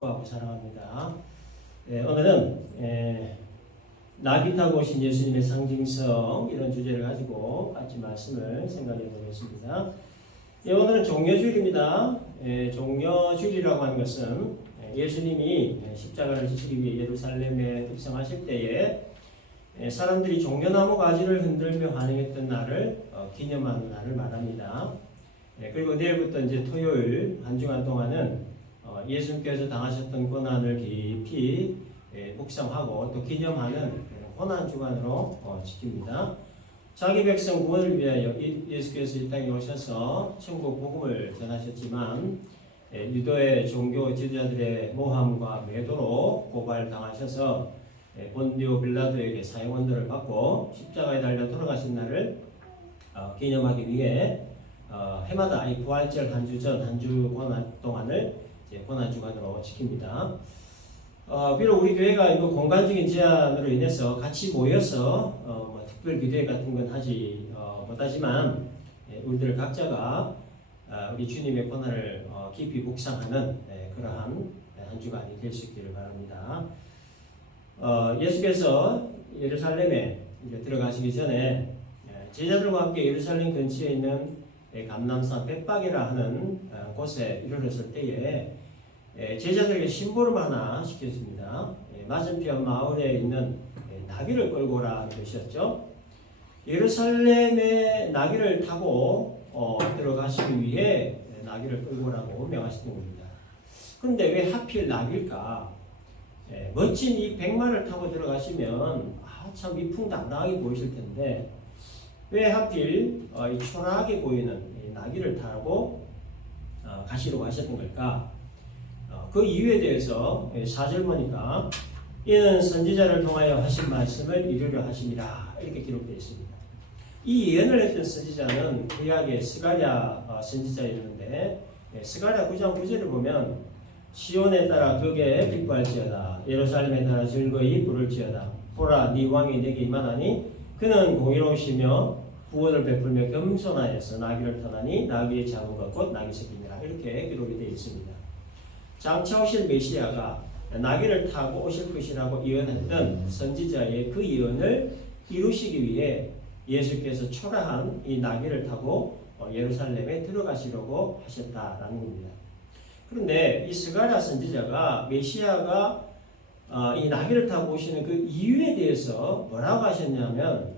하고 사랑합니다. 오늘은 나귀 타고 오신 예수님의 상징성 이런 주제를 가지고 같이 말씀을 생각해 보겠습니다. 오늘은 종려주일입니다. 종려주일이라고 하는 것은 예수님이 십자가를 지시기 위해 예루살렘에 입성하실 때에 사람들이 종려나무 가지를 흔들며 환영했던 날을 기념하는 날을 말합니다. 그리고 내일부터 이제 토요일 한 주간 동안은 예수님께서 당하셨던 고난을 깊이 묵상하고 또 기념하는 고난 주간으로 지킵니다. 자기 백성 구원을 위하여 예수께서 이 땅에 오셔서 천국 복음을 전하셨지만 유도의 종교 지도자들의 모함과 매도로 고발당하셔서 본디오 빌라도에게 사형원도를 받고 십자가에 달려 돌아가신 날을 기념하기 위해 해마다 이 부활절 한 주 전 한 주 고난 동안을 고난 주간으로 지킵니다. 비록 우리 교회가 이거 공간적인 제한으로 인해서 같이 모여서 특별 기도회 같은 건 하지 못하지만 우리들 각자가 우리 주님의 고난을 깊이 묵상하는 그러한 한 주간이 될 수 있기를 바랍니다. 예수께서 예루살렘에 들어가시기 전에 제자들과 함께 예루살렘 근처에 있는 감람산 벳박이라 하는 곳에 이르렀을 때에 제자들에게 심부름 하나 시켰습니다. 맞은편 마을에 있는 나귀를 끌고 오라는 것이었죠. 예루살렘에 나귀를 타고 들어가시기 위해 나귀를 끌고 오라고 명하시는 겁니다. 그런데 왜 하필 나귀일까? 멋진 이 백마를 타고 들어가시면 참 위풍당당하게 보이실 텐데 왜 하필 이 초라하게 보이는 이 나귀를 타고 가시려고 하셨던 걸까? 그 이유에 대해서 4절 보니까 이는 선지자를 통하여 하신 말씀을 이루려 하심이라 이렇게 기록되어 있습니다. 이 예언을 했던 선지자는 구약의 스가랴 선지자였는데 스가랴 9장 9절을 보면 시온에 따라 극에 기뻐할지어다 예루살렘에 따라 즐거이 부를지어다 보라 네 왕이 내게 임하나니 그는 공의로우시며 구원을 베풀며 겸손하여서 나귀를 타나니 나귀의 작은 것 곧 나귀 새끼니라 이렇게 기록이 되어 있습니다. 장차 오실 메시아가 나귀를 타고 오실 것이라고 예언했던 선지자의 그 예언을 이루시기 위해 예수께서 초라한 이 나귀를 타고 예루살렘에 들어가시려고 하셨다라는 겁니다. 그런데 이 스가랴 선지자가 메시아가 이 나귀를 타고 오시는 그 이유에 대해서 뭐라고 하셨냐면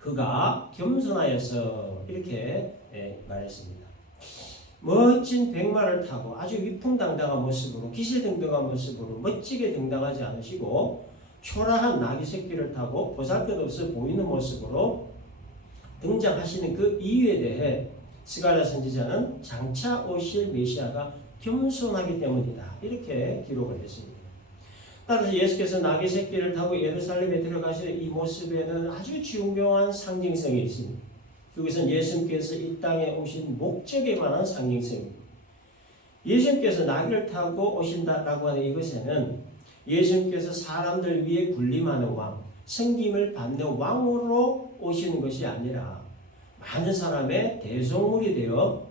그가 겸손하여서 이렇게 말했습니다. 멋진 백마를 타고 아주 위풍당당한 모습으로 기세등등한 모습으로 멋지게 등장하지 않으시고 초라한 나귀 새끼를 타고 보잘것없어 보이는 모습으로 등장하시는 그 이유에 대해 스가랴 선지자는 장차 오실 메시아가 겸손하기 때문이다 이렇게 기록을 했습니다. 따라서 예수께서 나귀 새끼를 타고 예루살렘에 들어가시는 이 모습에는 아주 중요한 상징성이 있습니다. 그것은 예수님께서 이 땅에 오신 목적에 관한 상징성입니다. 예수님께서 나귀를 타고 오신다라고 하는 이것에는 예수님께서 사람들 위해 군림하는 왕, 섬김을 받는 왕으로 오시는 것이 아니라 많은 사람의 대속물이 되어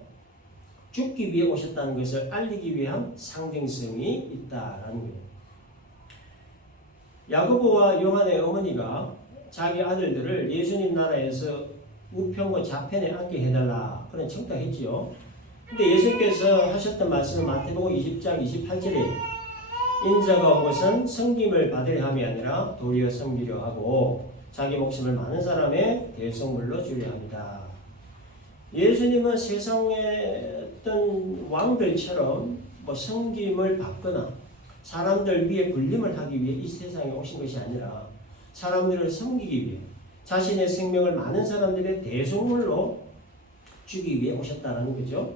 죽기 위해 오셨다는 것을 알리기 위한 상징성이 있다라는 거예요. 야고보와 요한의 어머니가 자기 아들들을 예수님 나라에서 우편과 좌편에 앉게 해달라 그런 청탁했지요. 근데 예수님께서 하셨던 말씀은 마태복음 20장 28절에 인자가 온 것은 섬김을 받으려 함이 아니라 도리어 섬기려 하고 자기 목숨을 많은 사람의 대속물로 주려 합니다. 예수님은 세상의 어떤 왕들처럼 섬김을 받거나 사람들 위해 군림을 하기 위해 이 세상에 오신 것이 아니라 사람들을 섬기기 위해 자신의 생명을 많은 사람들의 대속물로 주기 위해 오셨다는 거죠.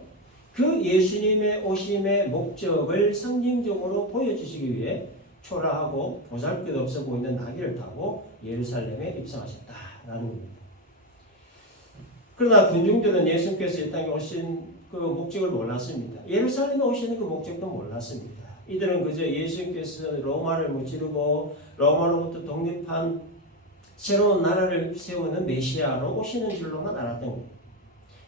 그 예수님의 오심의 목적을 상징적으로 보여주시기 위해 초라하고 보잘것없어 보이는 나귀를 타고 예루살렘에 입성하셨다라는 겁니다. 그러나 군중들은 예수님께서 이 땅에 오신 그 목적을 몰랐습니다. 예루살렘에 오시는 그 목적도 몰랐습니다. 이들은 그저 예수님께서 로마를 무찌르고 로마로부터 독립한 새로운 나라를 세우는 메시아로 오시는 줄로만 알았던 겁니다.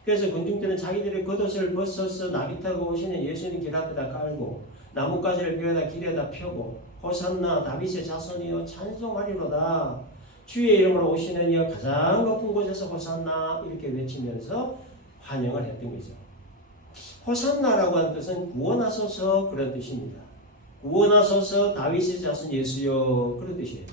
그래서 군중들은 자기들의 겉옷을 벗어서 나귀 타고 오시는 예수님 길 앞에다 깔고 나뭇가지를 뼈에다 길에다 펴고 호산나 다윗의 자손이여 찬송하리로다 주의 이름으로 오시는 이여 가장 높은 곳에서 호산나 이렇게 외치면서 환영을 했던 거죠. 호산나라고 하는 뜻은 구원하소서 그런 뜻입니다. 구원하소서 다윗의 자손 예수여 그런 뜻이에요.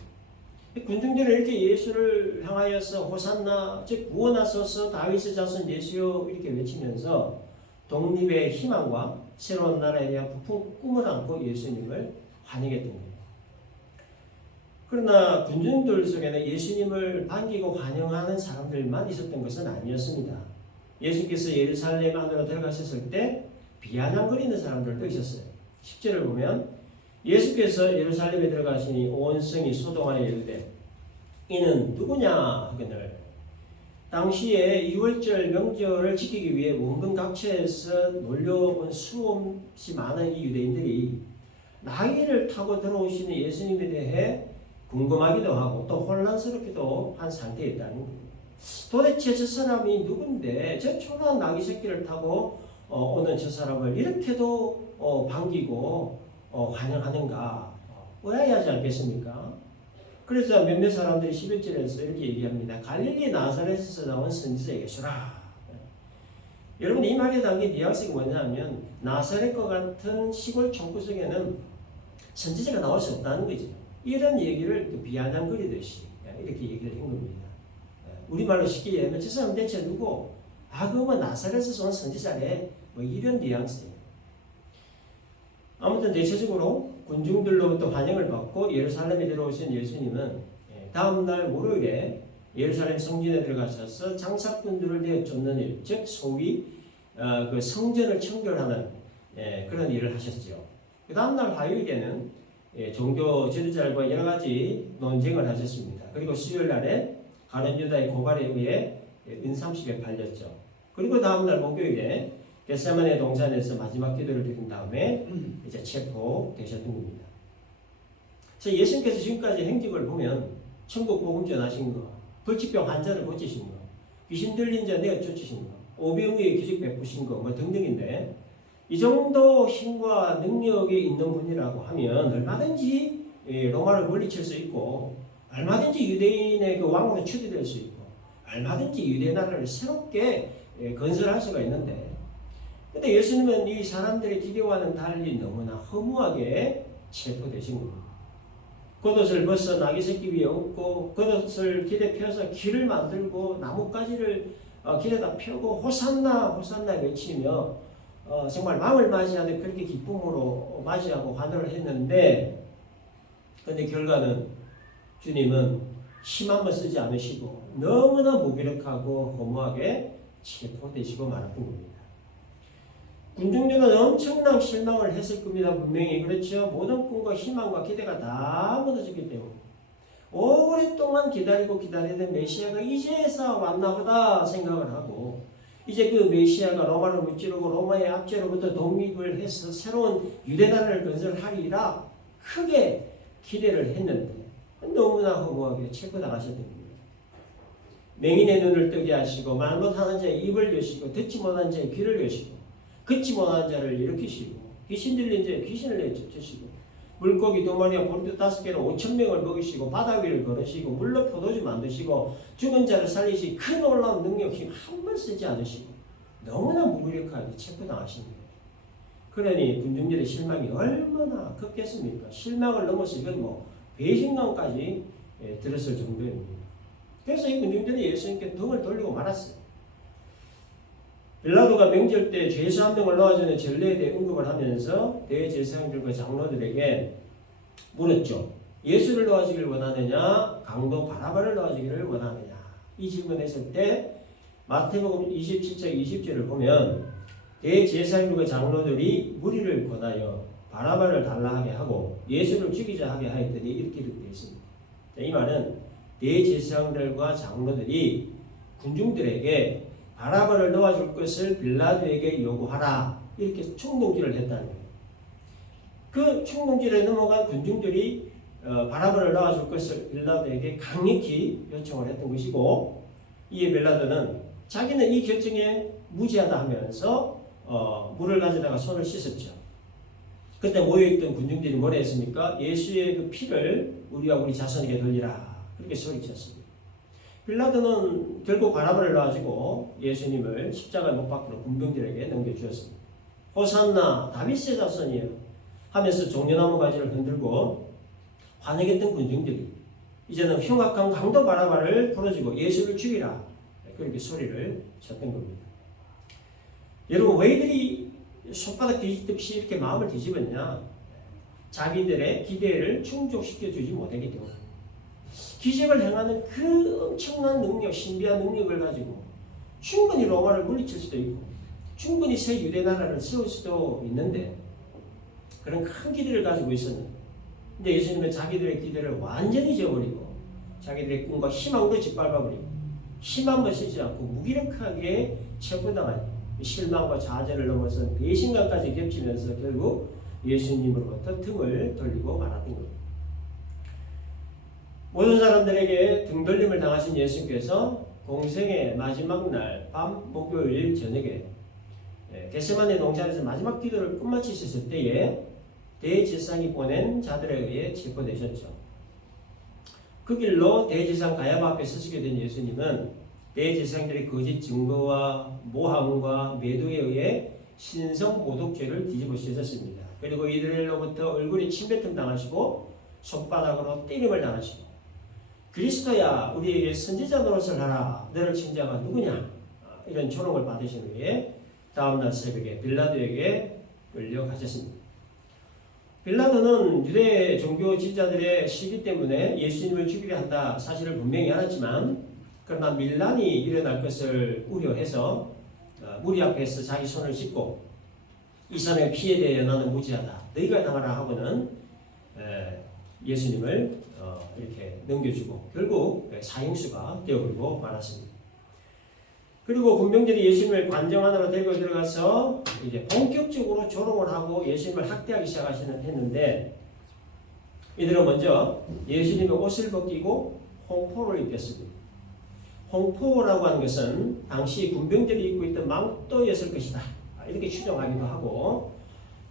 군중들은 이렇게 예수를 향하여서 호산나 즉 구원하소서 다윗의 자손 예수여 이렇게 외치면서 독립의 희망과 새로운 나라에 대한 부푼 꿈을 안고 예수님을 환영했던 거예요. 그러나 군중들 속에는 예수님을 반기고 환영하는 사람들만 있었던 것은 아니었습니다. 예수께서 예루살렘 안으로 들어가셨을 때 비아냥거리는 사람들도 있었어요. 10절을 보면 예수께서 예루살렘에 들어가시니 온 성이 소동하여 이르되 이는 누구냐 하거늘 당시에 6월절 명절을 지키기 위해 원근 각처에서 몰려온 수없이 많은 이 유대인들이 나귀를 타고 들어오시는 예수님에 대해 궁금하기도 하고 또 혼란스럽기도 한 상태에 있다는 거예요. 도대체 저 사람이 누군데 저 초라한 나귀 새끼를 타고 오는 저 사람을 이렇게도 반기고 환영하는가 의아해하지 않겠습니까? 그래서 몇몇 사람들이 11절에서 이렇게 얘기합니다. 갈릴리 나사렛에서 나온 선지자 예수라. 여러분 이 말에 담긴 뉘앙스가 뭐냐면 나사렛과 같은 시골 총구석에는 선지자가 나올 수 없다는 거죠. 이런 얘기를 비아냥거리듯이 이렇게 얘기를 한 겁니다. 우리말로 쉽게 얘기하면 저 사람 대체 누구? 그러면 나사렛에서 온 선지자래. 뭐 이런 뉘앙스예요. 아무튼 대체적으로 군중들로부터 환영을 받고 예루살렘에 들어오신 예수님은 다음날 월요일에 예루살렘 성전에 들어가셔서 장사꾼들을 내쫓는 일, 즉 소위 그 성전을 청결하는 그런 일을 하셨죠. 그 다음날 화요일에는 종교 지도자들과 여러 가지 논쟁을 하셨습니다. 그리고 수요일 날에 가룟 유다의 고발에 의해 은삼십에 팔렸죠. 그리고 다음날 목요일에 겟세마네 동산에서 마지막 기도를 드린 다음에 이제 체포되셨던 겁니다. 그래서 예수님께서 지금까지 행적을 보면 천국 복음 전하신 거, 불치병 환자를 고치신 거, 귀신 들린 자 내어 쫓으신 거, 오병이의 기적 베푸신 거 뭐 등등인데 이 정도 힘과 능력이 있는 분이라고 하면 얼마든지 로마를 물리칠 수 있고 얼마든지 유대인의 그 왕으로 추대될 수 있고 얼마든지 유대 나라를 새롭게 건설할 수가 있는데 근데 예수님은 이 사람들의 기대와는 달리 너무나 허무하게 체포되신 겁니다. 겉옷을 벗어 나귀 새끼 위에 얹고 겉옷을 길에 펴서 길을 만들고 나뭇가지를 길에다 펴고 호산나 호산나 외치며 정말 마음을 맞이하는 그렇게 기쁨으로 맞이하고 환호를 했는데 근데 결과는 주님은 심 한번 쓰지 않으시고 너무나 무기력하고 허무하게 체포되시고 말았던 겁니다. 군중들은 엄청난 실망을 했을 겁니다. 분명히 그렇죠. 모든 꿈과 희망과 기대가 다 무너졌기 때문에 오랫동안 기다리던 메시아가 이제서 왔나 보다 생각을 하고 이제 그 메시아가 로마를 무찌르고 로마의 압제로부터 독립을 해서 새로운 유대나라를 건설하리라 크게 기대를 했는데 너무나 허무하게 체포당하셨던 겁니다. 맹인의 눈을 뜨게 하시고 말 못하는 자의 입을 여시고 듣지 못한 자의 귀를 여시고 걷지 못한 자를 일으키시고 귀신 들린 자의 귀신을 내쫓으시고 물고기 2마리와 볼트 5개로 5,000명을 먹이시고 바다 위를 걸으시고 물로 포도주 만드시고 죽은 자를 살리시 큰 놀라운 능력 힘 한 번 쓰지 않으시고 너무나 무기력하게 체포당하신 거예요. 그러니 군중들의 실망이 얼마나 컸겠습니까? 실망을 넘어서 이건 뭐 배신감까지 들었을 정도입니다. 그래서 이 군중들이 예수님께 등을 돌리고 말았어요. 빌라도가 명절 때 죄수 한 명을 놓아주는 전례에 대해 언급을 하면서 대제사장들과 장로들에게 물었죠. 예수를 놓아주기를 원하느냐 강도 바라바를 놓아주기를 원하느냐 이 질문했을 때 마태복음 27장 20절을 보면 대제사장들과 장로들이 무리를 권하여 바라바를 달라 하게 하고 예수를 죽이자 하게 하였더니 이렇게 되어 있습니다. 이 말은 대제사장들과 장로들이 군중들에게 바라바를 놓아줄 것을 빌라도에게 요구하라 이렇게 총동질을 했다는 거예요. 그 총동질에 넘어간 군중들이 바라바를 놓아줄 것을 빌라도에게 강력히 요청을 했던 것이고 이에 빌라도는 자기는 이 결정에 무지하다 하면서 물을 가져다가 손을 씻었죠. 그때 모여있던 군중들이 뭐라 했습니까? 예수의 그 피를 우리와 우리 자손에게 돌리라. 그렇게 소리쳤습니다. 빌라도는 결국 바라바를 놔주고 예수님을 십자가에 못 박히는 군병들에게 넘겨주었습니다. 호산나 다윗의 자손이여 하면서 종려나무 가지를 흔들고 환영했던 군중들이 이제는 흉악한 강도 바라바를 풀어주고 예수를 죽이라. 그렇게 소리를 쳤던 겁니다. 여러분 왜 이들이 손바닥 뒤집듯이 이렇게 마음을 뒤집었냐? 자기들의 기대를 충족시켜주지 못하기 때문에 기적을 행하는 그 엄청난 능력, 신비한 능력을 가지고 충분히 로마를 물리칠 수도 있고 충분히 새 유대 나라를 세울 수도 있는데 그런 큰 기대를 가지고 있었는데 근데 예수님은 자기들의 기대를 완전히 저버리고 자기들의 꿈과 희망도 짓밟아버리고 희망만 쓰지 않고 무기력하게 체포당한 실망과 좌절을 넘어선 배신감까지 겹치면서 결국 예수님으로부터 등을 돌리고 말았던 겁니다. 모든 사람들에게 등돌림을 당하신 예수님께서 공생의 마지막 날 밤 목요일 저녁에 겟세마네 농장에서 마지막 기도를 끝마치셨을 때에 대제사장이 보낸 자들에 의해 체포되셨죠. 그 길로 대제사장 가야바 앞에 서시게 된 예수님은 대제사장들의 거짓 증거와 모함과 매도에 의해 신성 모독죄를 뒤집어 씌우셨습니다. 그리고 이들로부터 얼굴에 침뱉음 당하시고 손바닥으로 때림을 당하시고 그리스도야 우리에게 선지자 노릇을 하라 너를 친자가 누구냐 이런 조롱을 받으신 후에 다음날 새벽에 빌라도에게 끌려가셨습니다. 빌라도는 유대 종교 지도자들의 시기 때문에 예수님을 죽이려 한다 사실을 분명히 알았지만 그러나 밀란이 일어날 것을 우려해서 무리 앞에서 자기 손을 씻고 이 사람의 피에 대해 나는 무지하다 너희가 당하라 하고는 예수님을 이렇게 넘겨주고 결국 사형수가 되어버리고 말았습니다. 그리고 군병들이 예수님을 관정 안으로 데리고 들어가서 이제 본격적으로 조롱을 하고 예수님을 학대하기 시작했는데 이들은 먼저 예수님의 옷을 벗기고 홍포를 입혔습니다. 홍포라고 하는 것은 당시 군병들이 입고 있던 망토였을 것이다 이렇게 추정하기도 하고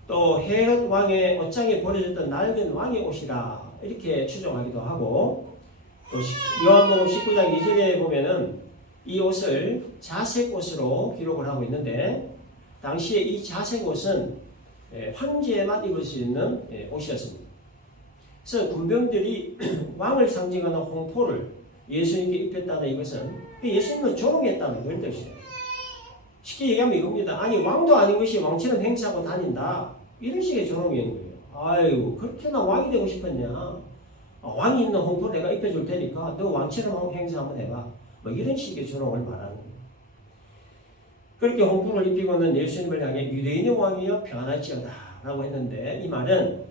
또 헤롯 왕의 옷장에 버려졌던 낡은 왕의 옷이라 이렇게 추정하기도 하고 또 요한복음 19장 2절에 보면은 이 옷을 자색 옷으로 기록을 하고 있는데 당시에 이 자색 옷은 황제만 입을 수 있는 옷이었습니다. 그래서 군병들이 왕을 상징하는 홍포를 예수님께 입혔다는 이것은 예수님을 조롱했다는 그런 뜻이에요. 쉽게 얘기하면 이겁니다. 아니 왕도 아닌 것이 왕처럼 행세하고 다닌다. 이런 식의 조롱인 거예요. 아이고 그렇게나 왕이 되고 싶었냐. 왕이 있는 홍포를 내가 입혀줄 테니까 너 왕처럼 행세 한번 해봐. 뭐 이런 식의 조롱을 말하는 거예요. 그렇게 홍포를 입히고는 예수님을 향해 유대인의 왕이여 평안할지어다 라고 했는데 이 말은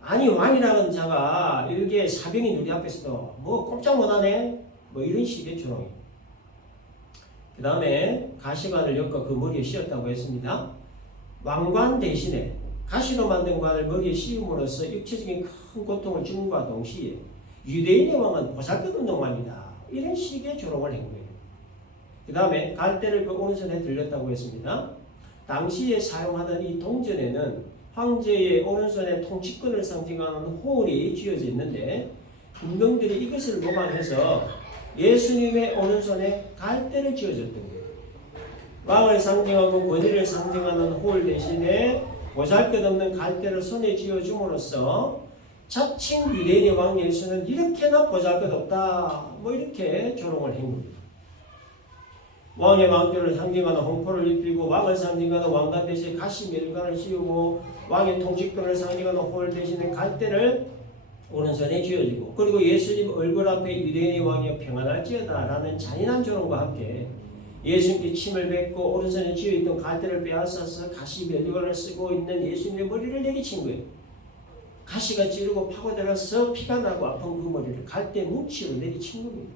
아니 왕이라는 자가 일개 사병인 우리 앞에서도 뭐 꼼짝 못하네 뭐 이런 식의 조롱이에요. 그 다음에 가시관을 엮어 그 머리에 씌웠다고 했습니다. 왕관 대신에 가시로 만든 관을 머리에 씌움으로써 육체적인 큰 고통을 주는과 동시에 유대인의 왕은 보잘것없는 왕이다. 이런 식의 조롱을 한 거예요. 그 다음에 갈대를 그 오른손에 들렸다고 했습니다. 당시에 사용하던 이 동전에는 황제의 오른손에 통치권을 상징하는 호울이 쥐어져 있는데 군병들이 이것을 모방해서 예수님의 오른손에 갈대를 쥐어줬던 거예요. 왕을 상징하고 권위를 상징하는 호울 대신에 보잘것없는 갈대를 손에 쥐어줌으로써 자칭 유대인의 왕 예수는 이렇게나 보잘것없다 뭐 이렇게 조롱을 한 겁니다. 왕의 망토를 상징하는 홍포를 입히고 왕을 상징하는 왕관 대신에 가시 멜관을 씌우고 왕의 통치권을 상징하는 호울 대신에 갈대를 오른손에 쥐어주고 그리고 예수님 얼굴 앞에 유대인의 왕이 평안할지어다 라는 잔인한 조롱과 함께 예수님께 침을 뱉고 오른손에 쥐어있던 갈대를 빼앗아서 가시 멜관을 쓰고 있는 예수님의 머리를 내리친 거예요. 가시가 찌르고 파고들어서 피가 나고 아픈 그 머리를 갈대 뭉치로 내리친 겁니다.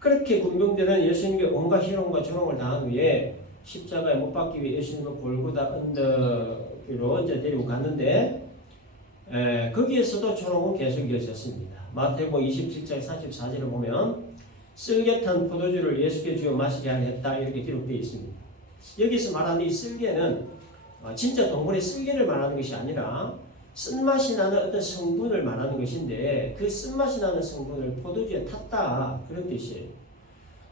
그렇게 군병들은 예수님께 온갖 희롱과 조롱을 당한 후에 십자가에 못 박기 위해 예수님을 골고다 언덕으로 이제 데리고 갔는데 거기에서도 조롱은 계속 이어졌습니다. 마태복음 27장 34절을 보면 쓸개탄 포도주를 예수께 주어 마시게 하려 했다 이렇게 기록되어 있습니다. 여기서 말하는 이 쓸개는 진짜 동물의 쓸개를 말하는 것이 아니라 쓴맛이 나는 어떤 성분을 말하는 것인데 그 쓴맛이 나는 성분을 포도주에 탔다 그런 뜻이에요.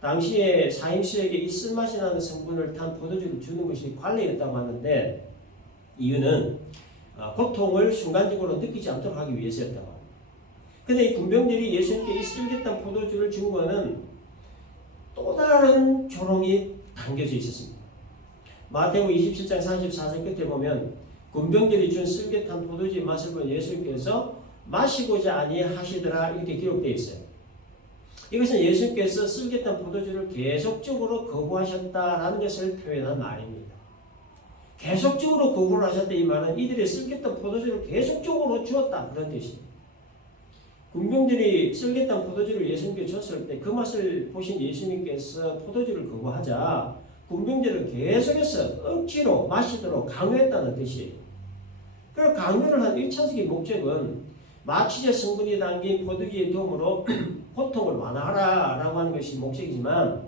당시에 사임수에게 이 쓴맛이 나는 성분을 탄 포도주를 주는 것이 관례였다고 하는데 이유는 고통을 순간적으로 느끼지 않도록 하기 위해서였다고 합니다. 근데 이 군병들이 예수님께 이 쓸개탄 포도주를 준 것은 또 다른 조롱이 담겨져 있었습니다. 마태복음 27장 44절 끝에 보면 군병들이 준 쓸개탄 포도주의 맛을 본 예수님께서 마시고자 아니하시더라 이렇게 기록되어 있어요. 이것은 예수님께서 쓸개탄 포도주를 계속적으로 거부하셨다라는 것을 표현한 말입니다. 계속적으로 거부를 하셨다 이 말은 이들의 쓸개탄 포도주를 계속적으로 주었다 그런 뜻입니다. 군병들이 쓸개탄 포도주를 예수님께 줬을 때 그 맛을 보신 예수님께서 포도주를 거부하자 군병들은 계속해서 억지로 마시도록 강요했다는 뜻이에요. 그리고 강요를 한 1차적인 목적은 마취제 성분이 담긴 포도주의 도움으로 고통을 완화하라라고 하는 것이 목적이지만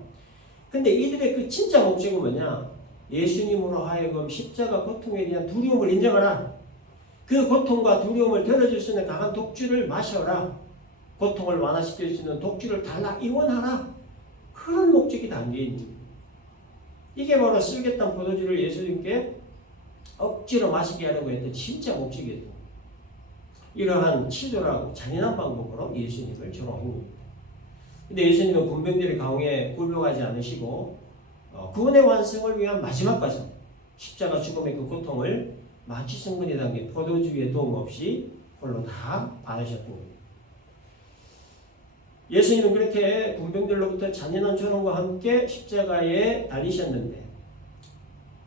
근데 이들의 그 진짜 목적은 뭐냐? 예수님으로 하여금 십자가 고통에 대한 두려움을 인정하라. 그 고통과 두려움을 덜어줄 수 있는 강한 독주를 마셔라. 고통을 완화시킬 수 있는 독주를 달라 이원하라. 그런 목적이 담겨있는 거예요. 이게 바로 쓸개탄 포도주를 예수님께 억지로 마시게 하려고 했던 진짜 목적이었던 거예요. 이러한 치졸하고 잔인한 방법으로 예수님을 조롱한 겁니다. 근데 예수님은 군병들의 강요에 굴복하지 않으시고 구원의 완성을 위한 마지막 과정 십자가 죽음의 그 고통을 마취 성분이 담긴 포도주의 도움 없이 홀로 다 받으셨던 겁니다. 예수님은 그렇게 군병들로부터 잔인한 조롱과 함께 십자가에 달리셨는데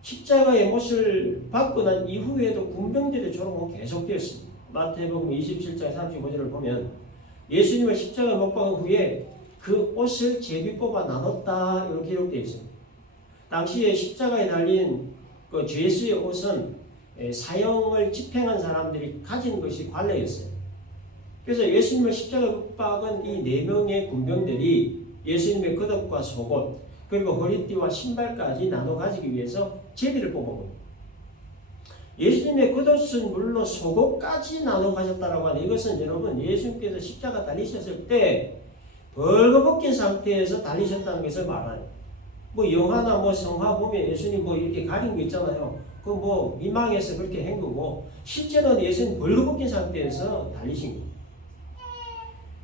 십자가의 못을 받고 난 이후에도 군병들의 조롱은 계속되었습니다. 마태복음 27장 35절을 보면 예수님을 십자가 못 박은 후에 그 옷을 제비 뽑아 나눴다 이렇게 기록되어 있습니다. 당시에 십자가에 달린 그 죄수의 옷은 사형을 집행한 사람들이 가진 것이 관례였어요. 그래서 예수님을 십자가에 못 박은 이 4명의 군병들이 예수님의 겉옷과 속옷 그리고 허리띠와 신발까지 나눠 가지기 위해서 제비를 뽑아봅니다. 예수님의 겉옷은 물론 속옷까지 나눠 가졌다라고 하는 이것은 여러분 예수님께서 십자가 달리셨을 때 벌거벗긴 상태에서 달리셨다는 것을 말하는 뭐 영화나 뭐 성화 보면 예수님 뭐 이렇게 가린 거 있잖아요. 그 뭐 미망해서 그렇게 한 거고 실제로는 예수님 벌거벗긴 상태에서 달리신 거예요.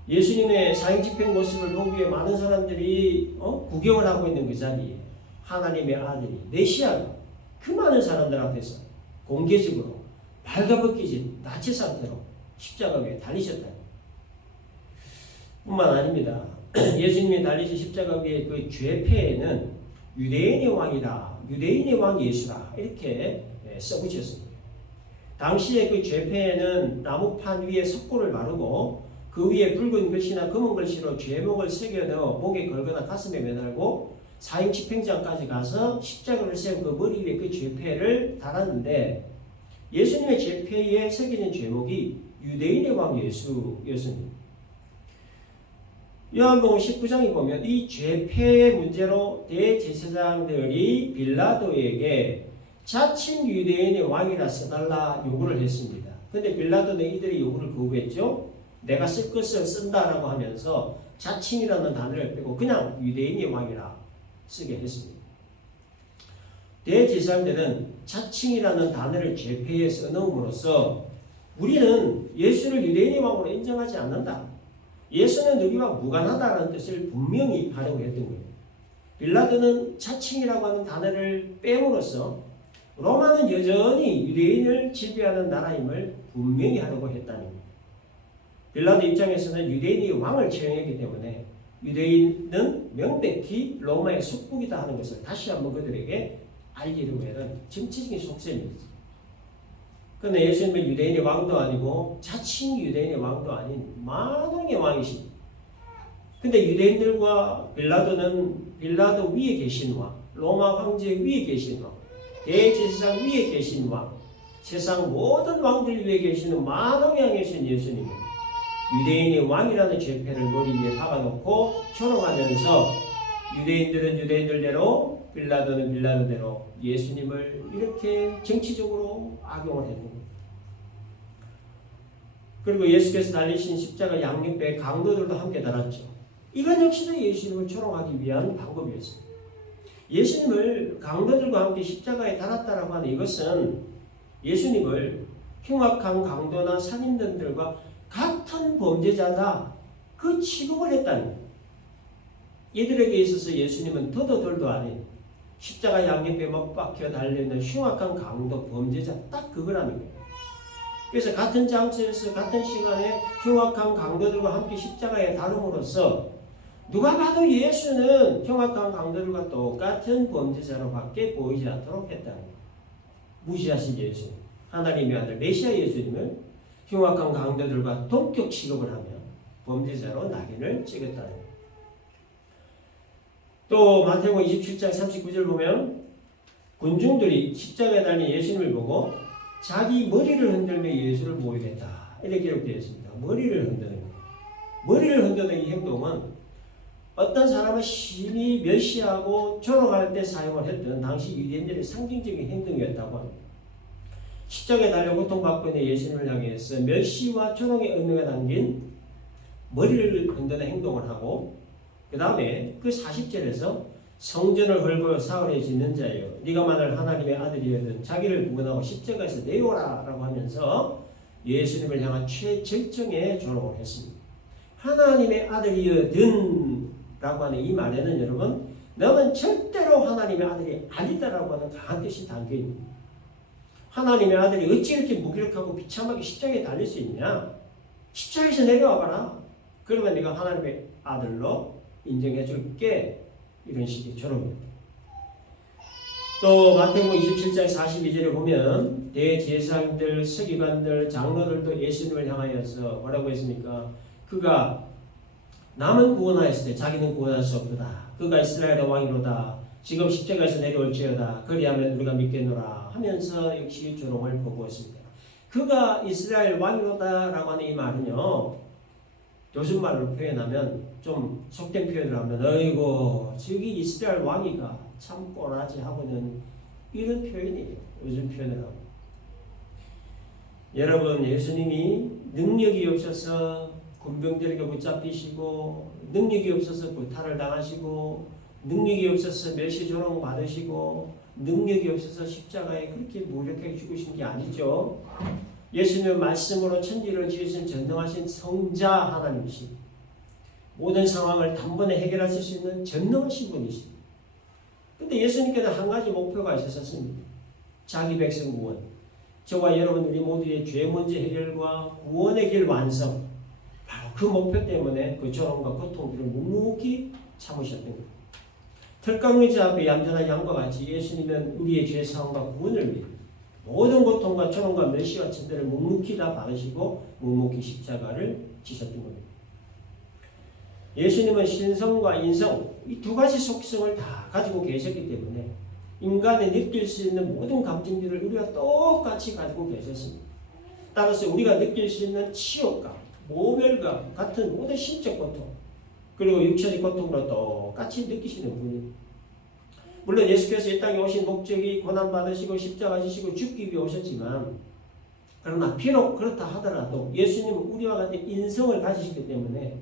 예수님의 사형 집행 모습을 보기 위해 많은 사람들이 구경을 하고 있는 그 자리에 하나님의 아들이 메시아가 그 많은 사람들 앞에서 공개적으로 발가벗기진 나체 상태로 십자가 위에 달리셨다. 뿐만 아닙니다. 예수님이 달리신 십자가 위에 그 죄패에는 유대인의 왕이라 유대인의 왕 예수라 이렇게 써붙였습니다. 당시에 그 죄패에는 나무판 위에 석고를 바르고 그 위에 붉은 글씨나 검은 글씨로 죄목을 새겨 넣어 목에 걸거나 가슴에 매달고 사형 집행장까지 가서 십자가를 세운 그 머리 위에 그 죄패를 달았는데 예수님의 죄패에 새겨진 죄목이 유대인의 왕 예수였습니다. 요한복음 19장에 보면 이 죄패의 문제로 대제사장들이 빌라도에게 자칭 유대인의 왕이라 써달라 요구를 했습니다. 근데 빌라도는 이들의 요구를 거부했죠. 내가 쓸 것을 쓴다라고 하면서 자칭이라는 단어를 빼고 그냥 유대인의 왕이라 쓰게 했습니다. 대제사장들은 자칭이라는 단어를 죄패에 써넣음으로써 우리는 예수를 유대인의 왕으로 인정하지 않는다. 예수는 우리와 무관하다는 뜻을 분명히 하려고 했던 거예요. 빌라도는 자칭이라고 하는 단어를 빼므로써 로마는 여전히 유대인을 지배하는 나라임을 분명히 하려고 했다는 겁니다. 빌라도 입장에서는 유대인이 왕을 처형했기 때문에 유대인은 명백히 로마의 속국이다 하는 것을 다시 한번 그들에게 알리려고 하는 정치적인 속셈입니다. 그런데 예수님은 유대인의 왕도 아니고 자칭 유대인의 왕도 아닌 만왕의 왕이십니다. 근데 유대인들과 빌라도는 빌라도 위에 계신 왕, 로마 황제 위에 계신 왕, 대제사장 위에 계신 왕, 세상 모든 왕들 위에 계시는 만왕의 왕이신 예수님은 유대인의 왕이라는 죄패를 머리 위에 박아놓고 조롱하면서 유대인들은 유대인들대로 빌라도는 빌라도대로 예수님을 이렇게 정치적으로 악용을 했는 거예요. 그리고 예수께서 달리신 십자가 양옆에 강도들도 함께 달았죠. 이건 역시도 예수님을 조롱하기 위한 방법이었습니다. 예수님을 강도들과 함께 십자가에 달았다라고 하는 이것은 예수님을 흉악한 강도나 살인범들과 같은 범죄자다, 그 취급을 했다는 거예요. 이들에게 있어서 예수님은 더도 덜도 아닌 십자가 양옆에 못 박혀 달려있는 흉악한 강도 범죄자, 딱 그거라는 거예요. 그래서 같은 장소에서 같은 시간에 흉악한 강도들과 함께 십자가에 다름으로써 누가 봐도 예수는 흉악한 강도들과 똑같은 범죄자로밖에 보이지 않도록 했다는 거예요. 무시하신 예수, 하나님의 아들 메시아 예수님을 흉악한 강도들과 동격 취급을 하며 범죄자로 낙인을 찍었다는 거예요. 또 마태복음 27장 39절 보면 군중들이 십자가에 달린 예수님을 보고 자기 머리를 흔들며 예수를 모욕했다, 이렇게 기록되어 있습니다. 머리를 흔드는 거예요. 머리를 흔드는 이 행동은 어떤 사람을 심히 멸시하고 조롱할 때 사용을 했던 당시 유대인들의 상징적인 행동이었다고 합니다. 십자가에 달려 고통받고 있는 예수님을 향해서 멸시와 조롱의 의미가 담긴 머리를 흔드는 행동을 하고, 그 다음에 그 40절에서 성전을 헐고 사흘에 짓는 자여 네가 만일 하나님의 아들이거든 자기를 부인하고 십자가에서 내오라 라고 하면서 예수님을 향한 최절정의 조롱을 했습니다. 하나님의 아들이거든 라고 하는 이 말에는 여러분, 너는 절대로 하나님의 아들이 아니다라고 하는 강한 뜻이 담겨있습니다. 하나님의 아들이 어찌 이렇게 무기력하고 비참하게 십자가에 달릴 수 있냐? 십자가에서 내려와 봐라. 그러면 네가 하나님의 아들로 인정해 줄게. 이런 식의 조롱입니다. 또 마태복음 27장 42절에 보면 대제사장들, 서기관들, 장로들도 예수님을 향하여서 뭐라고 했습니까? 그가 남은 구원하였을 때 자기는 구원할 수 없도다. 그가 이스라엘의 왕이로다. 지금 십자가에서 내려올지어다. 그리하면 우리가 믿겠노라 하면서 역시 조롱을 거부했습니다. 그가 이스라엘 왕이로다라고 하는 이 말은요, 요즘 말로 표현하면, 좀 속된 표현을 하면 어이고 저기 이스라엘 왕이가 참 꼬라지 하고는, 이런 표현이에요. 요즘 표현을 하고. 여러분, 예수님이 능력이 없어서 군병들에게 붙잡히시고, 능력이 없어서 구타를 당하시고, 능력이 없어서 멸시 조롱 받으시고, 능력이 없어서 십자가에 그렇게 무력하게 죽으신 게 아니죠. 예수님은 말씀으로 천지를 지으신 전능하신 성자 하나님이십니다. 모든 상황을 단번에 해결하실 수 있는 전능하신 분이십니다. 그런데 예수님께는 한 가지 목표가 있었습니다. 자기 백성 구원. 저와 여러분들이 모두의 죄 문제 해결과 구원의 길 완성. 바로 그 목표 때문에 그 조롱과 고통들을 묵묵히 참으셨던 겁니다. 털강무지 앞에 얌전한 양과 같이 예수님은 우리의 죄 사함과 구원을 위해 모든 고통과 조롱과 멸시와 천대를 묵묵히 다 받으시고 묵묵히 십자가를 지셨던 겁니다. 예수님은 신성과 인성, 이 두 가지 속성을 다 가지고 계셨기 때문에 인간이 느낄 수 있는 모든 감정들을 우리가 똑같이 가지고 계셨습니다. 따라서 우리가 느낄 수 있는 치욕감, 모멸감 같은 모든 신적 고통, 그리고 육체적 고통으로 똑같이 느끼시는 분입니다. 물론 예수께서 이 땅에 오신 목적이 고난받으시고 십자가 지시고 죽기 위해 오셨지만, 그러나 비록 그렇다 하더라도 예수님은 우리와 같은 인성을 가지시기 때문에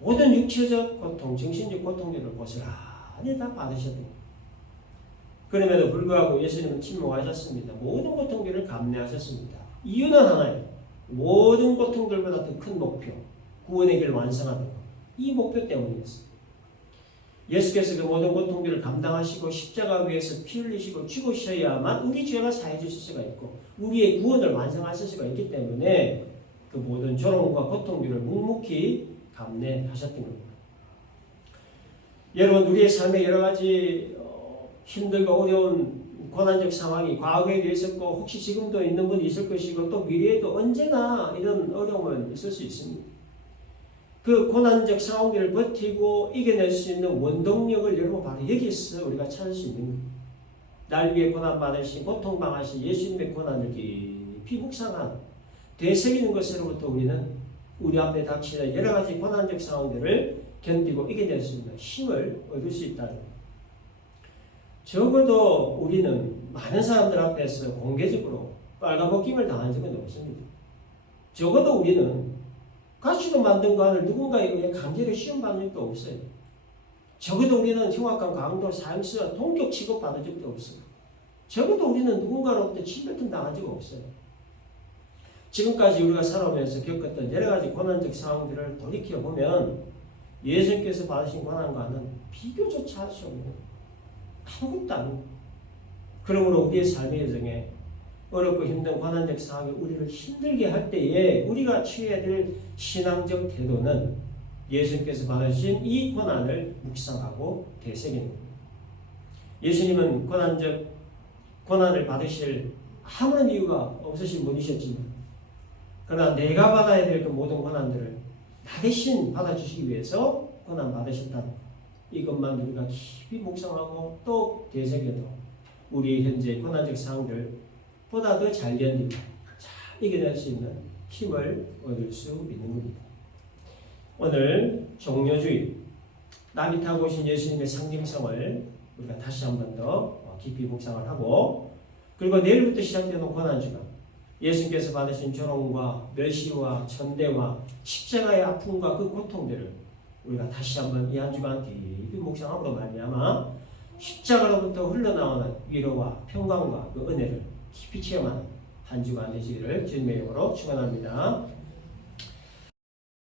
모든 육체적 고통, 정신적 고통들을 고스란히 다 받으셨던 겁니다. 그럼에도 불구하고 예수님은 침묵하셨습니다. 모든 고통들을 감내하셨습니다. 이유는 하나예요. 모든 고통들보다 더 큰 목표, 구원의 길을 완성하는 것. 이 목표 때문이었습니다. 예수께서 그 모든 고통들을 감당하시고 십자가 위에서 피 흘리시고 죽으셔야만 우리 죄가 사해질 수가 있고 우리의 구원을 완성하실 수가 있기 때문에 그 모든 조롱과 고통들을 묵묵히 감내하셨던 겁니다. 여러분, 우리의 삶에 여러 가지 힘들고 어려운 고난적 상황이 과거에도 있었고 혹시 지금도 있는 분이 있을 것이고 또 미래에도 언제나 이런 어려움은 있을 수 있습니다. 그 고난적 상황들을 버티고 이겨낼 수 있는 원동력을 여러분 바로 여기서 우리가 찾을 수 있는 겁니다. 날 위해 고난받으신 고통당하신 예수님의 고난을 깊이 묵상한 되새기는 것으로부터 우리는 우리 앞에 닥치는 여러 가지 고난적 상황들을 견디고 이겨낼 수 있는 힘을 얻을 수 있다는 겁니다. 적어도 우리는 많은 사람들 앞에서 공개적으로 빨가벗김을 당한 적은 없습니다. 적어도 우리는 가시로 만든 관을 누군가에 의해 강제로 시험받은 적도 없어요. 적어도 우리는 형악관 강도 사형수와 동격 취급받은 적도 없어요. 적어도 우리는 누군가로부터 침뱉음 당한 적 없어요. 지금까지 우리가 살아오면서 겪었던 여러 가지 고난적 상황들을 돌이켜보면 예수님께서 받으신 고난과는 비교조차 할 수 없는 아무것도 아닙니다. 그러므로 우리의 삶의 여정에 어렵고 힘든 고난적 상황이 우리를 힘들게 할 때에 우리가 취해야 될 신앙적 태도는 예수님께서 받으신 이 고난을 묵상하고 되새기는 겁니다. 예수님은 고난을 받으실 아무런 이유가 없으신 분이셨지만 그러나 내가 받아야 될 그 모든 고난들을 나 대신 받아주시기 위해서 고난 받으셨다는 이것만 우리가 깊이 묵상하고 또 되새겨도 우리 현재 고난적 상황들 보다 더 잘 견디고 잘 이겨낼 수 있는 힘을 얻을 수 있는 겁니다. 오늘 종려주일 나비 타고 오신 예수님의 상징성을 우리가 다시 한 번 더 깊이 묵상을 하고 그리고 내일부터 시작되는 고난주간 예수님께서 받으신 조롱과 멸시와 천대와 십자가의 아픔과 그 고통들을 우리가 다시 한번 이 한 주간 깊이 묵상함으로 말미암아 십자가로부터 흘러나오는 위로와 평강과 그 은혜를 깊이 체험하는 한 주간 되시기를 주님의 이름으로 축원합니다.